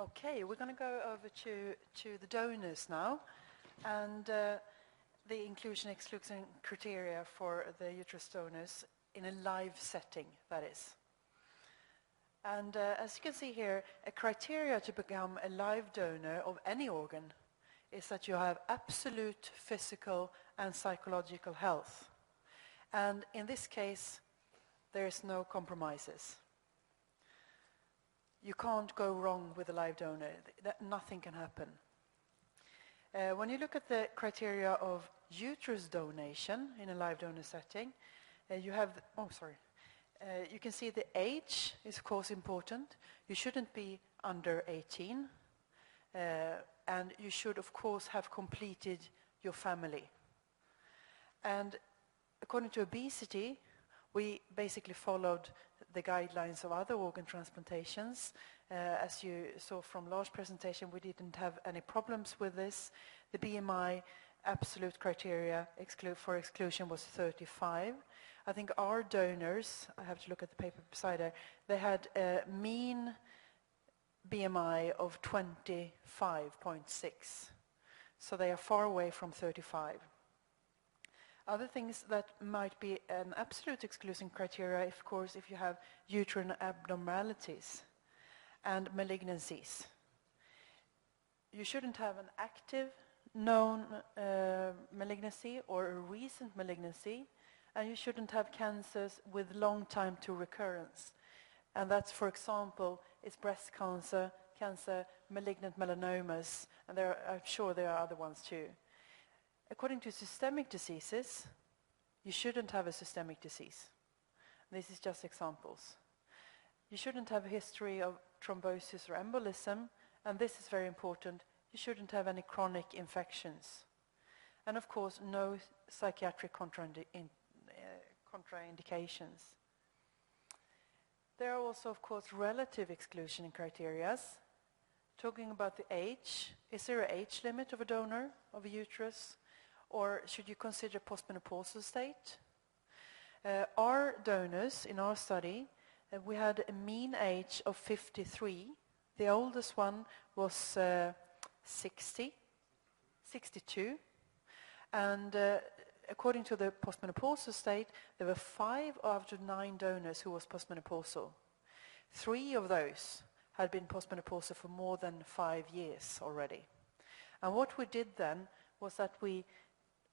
Okay, we're going to go over to the donors now, and the inclusion-exclusion criteria for the uterus donors in a live setting, that is. And as you can see here, a criteria to become a live donor of any organ is that you have absolute physical and psychological health. And in this case, there is no compromises. You can't go wrong with a live donor. Nothing can happen. When you look at the criteria of uterus donation in a live donor setting, you have, you can see the age is of course important. You shouldn't be under 18, and you should of course have completed your family. And according to obesity, we basically followed the guidelines of other organ transplantations. As you saw from Lars' presentation, we didn't have any problems with this. The BMI absolute criteria for exclusion was 35. I think our donors, I have to look at the paper beside there, they had a mean BMI of 25.6. So they are far away from 35. Other things that might be an absolute exclusion criteria, of course, if you have uterine abnormalities and malignancies. You shouldn't have an active known malignancy or a recent malignancy, and you shouldn't have cancers with long time to recurrence. And that's, for example, is breast cancer, malignant melanomas, and I'm sure there are other ones too. According to systemic diseases, you shouldn't have a systemic disease. This is just examples. You shouldn't have a history of thrombosis or embolism, and this is very important. You shouldn't have any chronic infections. And of course, no psychiatric contraindications. There are also, of course, relative exclusion criteria. Talking about the age, is there an age limit of a donor of a uterus? Or should you consider postmenopausal state? Our donors in our study, we had a mean age of 53. The oldest one was 62. And according to the postmenopausal state, there were 5 out of 9 donors who was postmenopausal. 3 of those had been postmenopausal for more than 5 years already. And what we did then was that we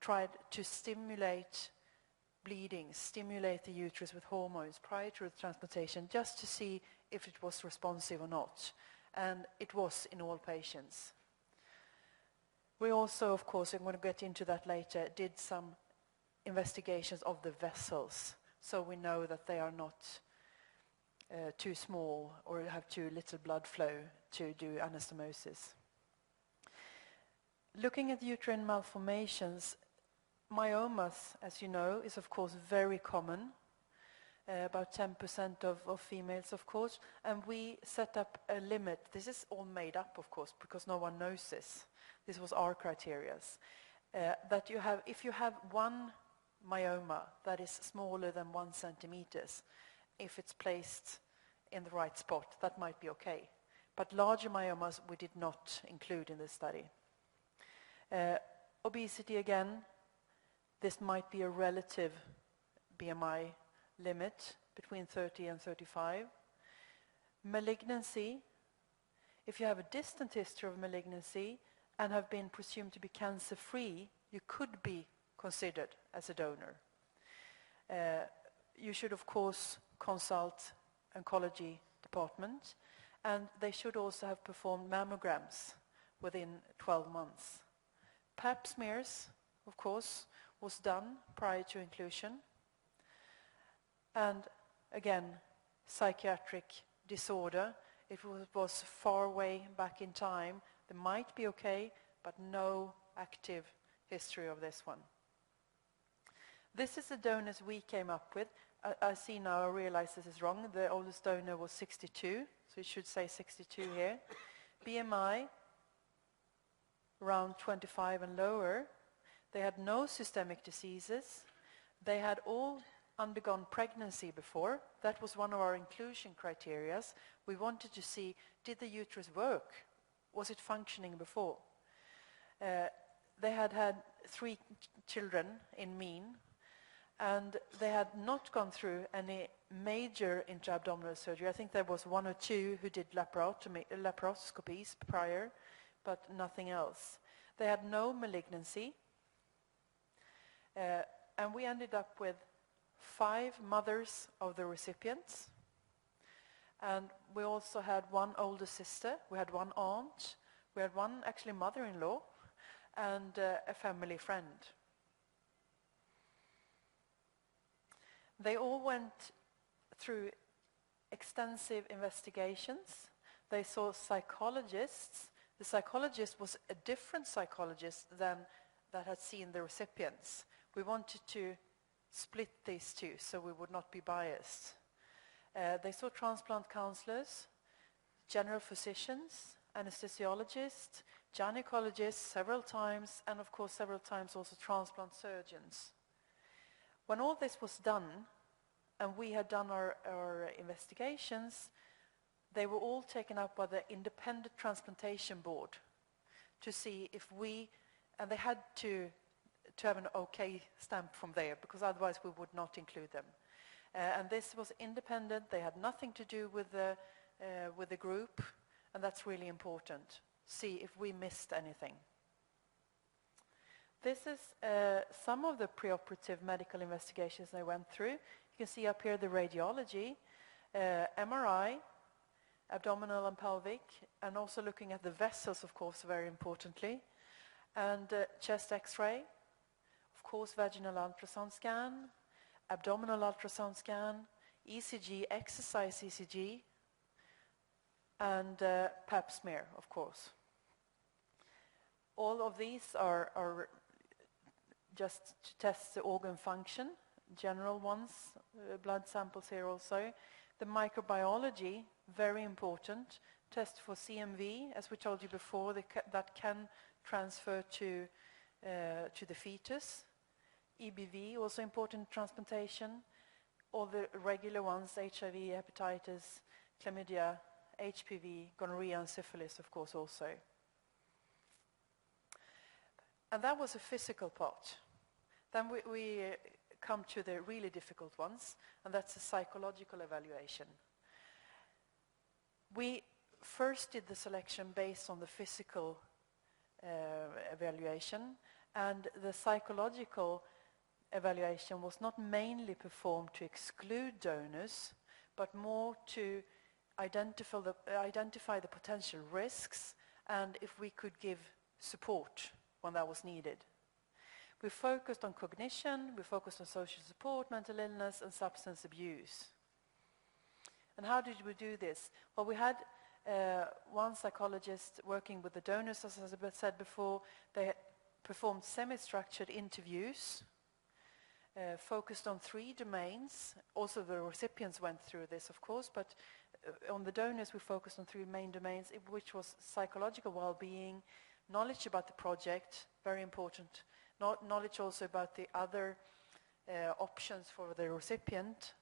tried to stimulate bleeding, stimulate the uterus with hormones prior to the transplantation, just to see if it was responsive or not. And it was in all patients. We also, of course, I'm going to get into that later, did some investigations of the vessels, so we know that they are not too small or have too little blood flow to do anastomosis. Looking at uterine malformations, myomas, as you know, is of course very common, about 10% of females, of course, and we set up a limit. This is all made up, of course, because no one knows this. This was our criteria. That you have, if you have one myoma that is smaller than 1 centimeters, if it's placed in the right spot, that might be okay. But larger myomas we did not include in this study. Obesity again, this might be a relative BMI limit between 30 and 35. Malignancy, if you have a distant history of malignancy and have been presumed to be cancer-free, you could be considered as a donor. You should of course consult oncology department, and they should also have performed mammograms within 12 months. Pap smears, of course, was done prior to inclusion. And again, psychiatric disorder, if it was far way back in time, they might be okay, but no active history of this one. This is the donors we came up with. I see now, I realize this is wrong. The oldest donor was 62, so it should say 62 here. BMI, around 25 and lower. They had no systemic diseases. They had all undergone pregnancy before. That was one of our inclusion criteria. We wanted to see, did the uterus work? Was it functioning before? They had had 3 children in mean, and they had not gone through any major intra-abdominal surgery. I think there was 1 or 2 who did laparoscopies prior, but nothing else. They had no malignancy, and we ended up with 5 mothers of the recipients, and we also had 1 older sister, we had 1 aunt, we had 1 actually mother-in-law, and a family friend. They all went through extensive investigations. They saw psychologists. The psychologist was a different psychologist than that had seen the recipients. We wanted to split these 2 so we would not be biased. They saw transplant counselors, general physicians, anesthesiologists, gynecologists several times, and of course several times also transplant surgeons. When all this was done, and we had done our investigations, they were all taken up by the Independent Transplantation Board to see if we, and they had to have an okay stamp from there, because otherwise we would not include them. And this was independent, they had nothing to do with the group, and that's really important. See if we missed anything. This is some of the preoperative medical investigations they went through. You can see up here the radiology, MRI, abdominal and pelvic, and also looking at the vessels, of course, very importantly, and chest X-ray, of course, vaginal ultrasound scan, abdominal ultrasound scan, ECG, exercise ECG, and pap smear, of course. All of these are just to test the organ function, general ones, blood samples here also. The microbiology, very important. Test for CMV, as we told you before, that can transfer to the fetus. EBV, also important in transplantation. All the regular ones, HIV, hepatitis, chlamydia, HPV, gonorrhea and syphilis, of course, also. And that was a physical part. Then we come to the really difficult ones, and that's the psychological evaluation. We first did the selection based on the physical evaluation, and the psychological evaluation was not mainly performed to exclude donors, but more to identify the potential risks and if we could give support when that was needed. We focused on cognition, we focused on social support, mental illness, and substance abuse. And how did we do this? Well, we had 1 psychologist working with the donors, as I said before. They performed semi-structured interviews, focused on 3 domains. Also the recipients went through this, of course, but on the donors we focused on 3 main domains, which was psychological well-being, knowledge about the project, very important, knowledge also about the other options for the recipient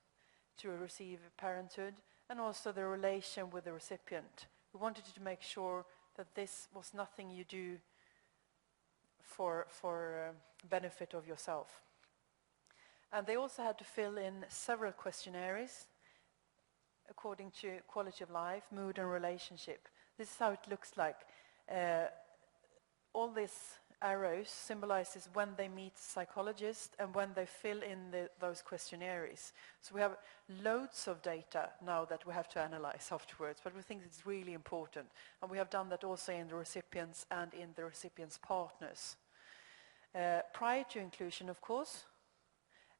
to receive parenthood, and also the relation with the recipient. We wanted to make sure that this was nothing you do for benefit of yourself. And they also had to fill in several questionnaires according to quality of life, mood and relationship. This is how it looks like. All these arrows symbolizes when they meet psychologists and when they fill in those questionnaires. So we have loads of data now that we have to analyze afterwards, but we think it's really important. And we have done that also in the recipients and in the recipients' partners. Prior to inclusion, of course,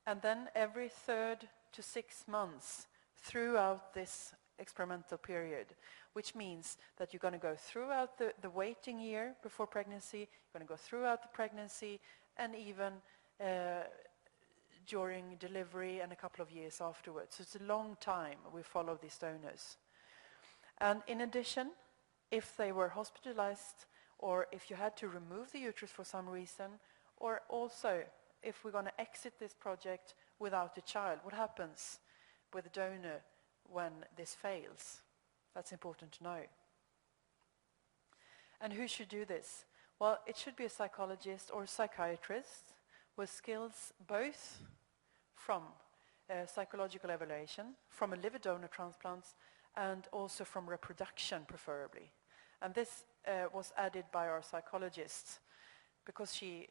and then every 3 to 6 months throughout this experimental period, which means that you're going to go throughout the waiting year before pregnancy, you're going to go throughout the pregnancy, and even during delivery and a couple of years afterwards. So it's a long time we follow these donors. And in addition, if they were hospitalized, or if you had to remove the uterus for some reason, or also if we're going to exit this project without a child, what happens with the donor when this fails? That's important to know. And who should do this? Well, it should be a psychologist or a psychiatrist with skills both from psychological evaluation, from a liver donor transplant, and also from reproduction, preferably. And this was added by our psychologist because she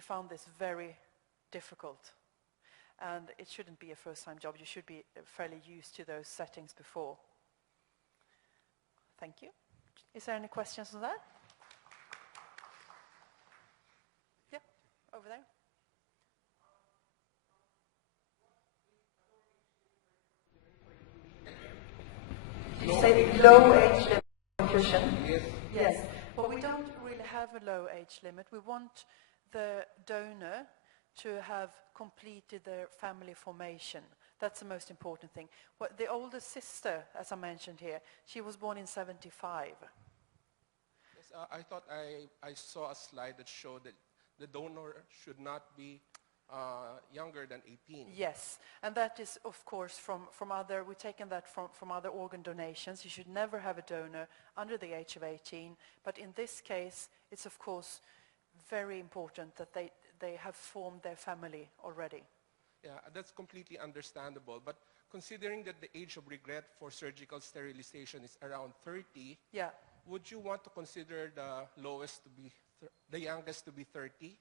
found this very difficult. And it shouldn't be a first-time job. You should be fairly used to those settings before. Thank you. Is there any questions on that? Yeah, over there. Did you say low age limit for inclusion? Yes. Yes. Well, we don't really have a low age limit. We want the donor to have completed their family formation. That's the most important thing. Well, the older sister, as I mentioned here, she was born in 75. Yes, I thought I saw a slide that showed that the donor should not be younger than 18. Yes, and that is, of course, from other, we've taken that from other organ donations. You should never have a donor under the age of 18, but in this case, it's of course very important that they have formed their family already. Yeah, that's completely understandable. But considering that the age of regret for surgical sterilization is around 30, yeah, would you want to consider the lowest to be, the youngest to be 30?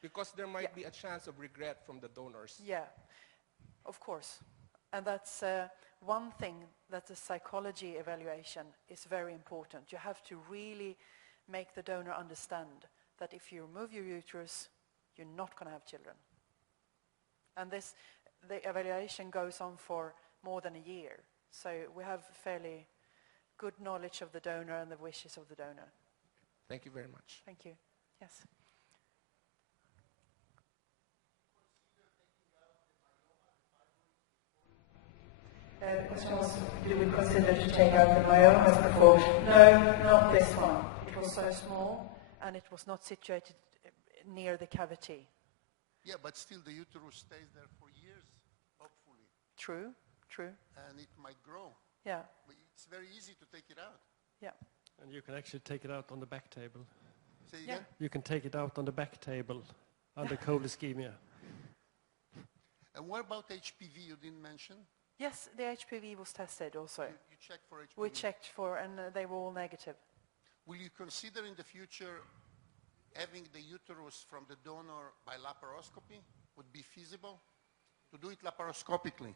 Because there might be a chance of regret from the donors. Yeah, of course. And that's one thing that the psychology evaluation is very important. You have to really make the donor understand that if you remove your uterus, you're not going to have children. And the evaluation goes on for more than a year. So we have fairly good knowledge of the donor and the wishes of the donor. Thank you very much. Thank you. Yes. The question was, do we consider to take out the myomas before? No, not this one. It was so small and it was not situated near the cavity. Yeah, but still the uterus stays there for years, hopefully. True, true. And it might grow. Yeah. But it's very easy to take it out. Yeah. And you can actually take it out on the back table. Say again? You can take it out on the back table under cold ischemia. And what about HPV you didn't mention? Yes, the HPV was tested also. You checked for HPV? We checked for, and they were all negative. Will you consider in the future having the uterus from the donor by laparoscopy? Would be feasible? To do it laparoscopically?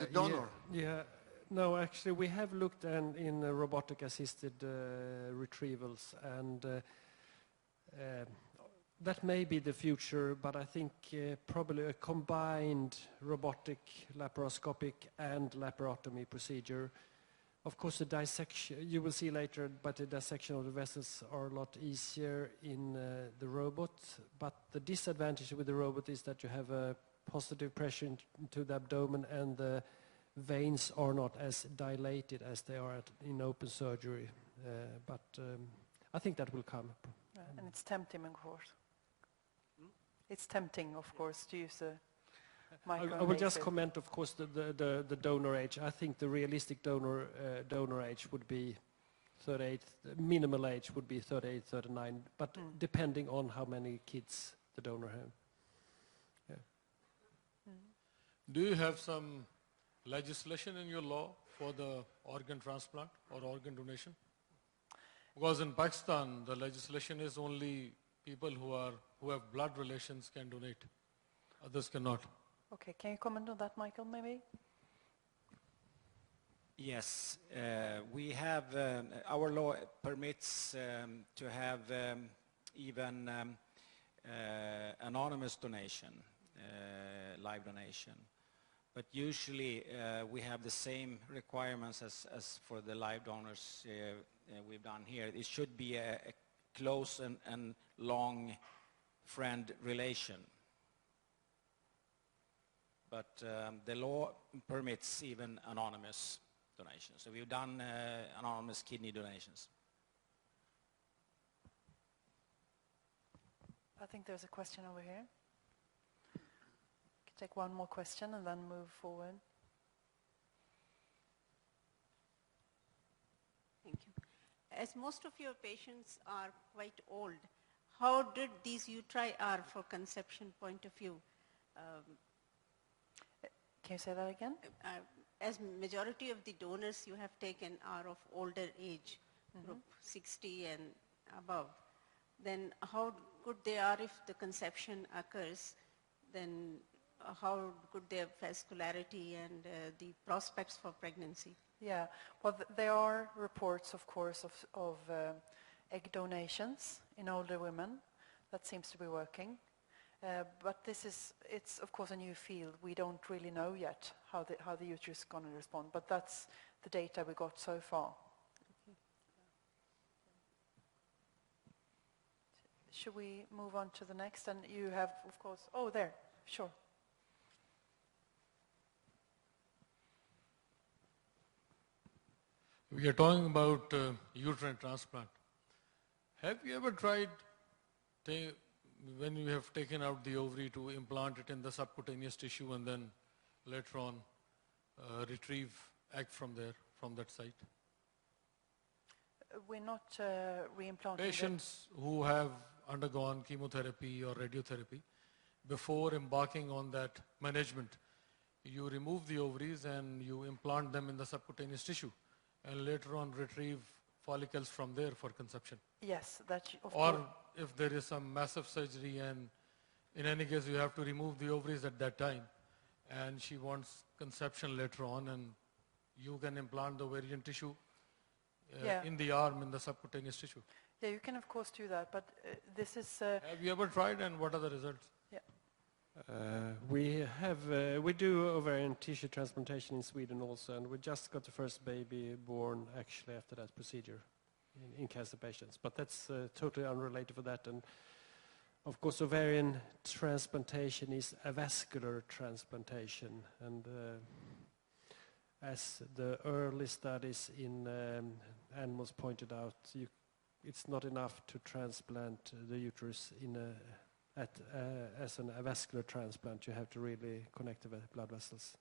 The donor? Yeah. No, actually, we have looked in robotic-assisted retrievals, and that may be the future, but I think probably a combined robotic, laparoscopic, and laparotomy procedure. Of course, the dissection, you will see later, but the dissection of the vessels are a lot easier in the robot. But the disadvantage with the robot is that you have a positive pressure into the abdomen, and the veins are not as dilated as they are in open surgery. But I think that will come. Yeah, and it's tempting, of course. It's tempting, of course, to use a micro. I will just comment, of course, the donor age. I think the realistic donor age would be 38. Minimal age would be 38, 39, but depending on how many kids the donor have. Yeah. Do you have some legislation in your law for the organ transplant or organ donation? Because in Pakistan, the legislation is only people who have blood relations can donate. Others cannot. Okay, can you comment on that, Michael, maybe? Yes, we have, our law permits to have even anonymous donation, live donation. But usually we have the same requirements as for the live donors we've done here. It should be a close and long friend relation. But the law permits even anonymous donations. So we've done anonymous kidney donations. I think there's a question over here. Take one more question and then move forward. Thank you. As most of your patients are quite old, how did these uteri are for conception point of view? Can you say that again? As majority of the donors you have taken are of older age, group 60 and above, then how good they are if the conception occurs, then how good their vascularity and the prospects for pregnancy? Yeah, well, there are reports, of course, of egg donations in older women. That seems to be working. But it's of course a new field. We don't really know yet how the uterus is going to respond, but that's the data we got so far. Okay. Should we move on to the next? And you have, of course, oh, there, sure. We are talking about uterine transplant. Have you ever tried, when you have taken out the ovary, to implant it in the subcutaneous tissue and then later on retrieve egg from there, from that site? We're not reimplanting. Patients who have undergone chemotherapy or radiotherapy, before embarking on that management, you remove the ovaries and you implant them in the subcutaneous tissue and later on retrieve follicles from there for conception. Yes, that of Or course. if there is some massive surgery and in any case you have to remove the ovaries at that time and she wants conception later on, and you can implant the ovarian tissue in the arm, in the subcutaneous tissue. Yeah, you can of course do that, but this is... Have you ever tried, and what are the results? We do ovarian tissue transplantation in Sweden also, and we just got the first baby born actually after that procedure in cancer patients. But that's totally unrelated for that. And of course, ovarian transplantation is a vascular transplantation, and as the early studies in animals pointed out, it's not enough to transplant the uterus as a vascular transplant. You have to really connect the blood vessels.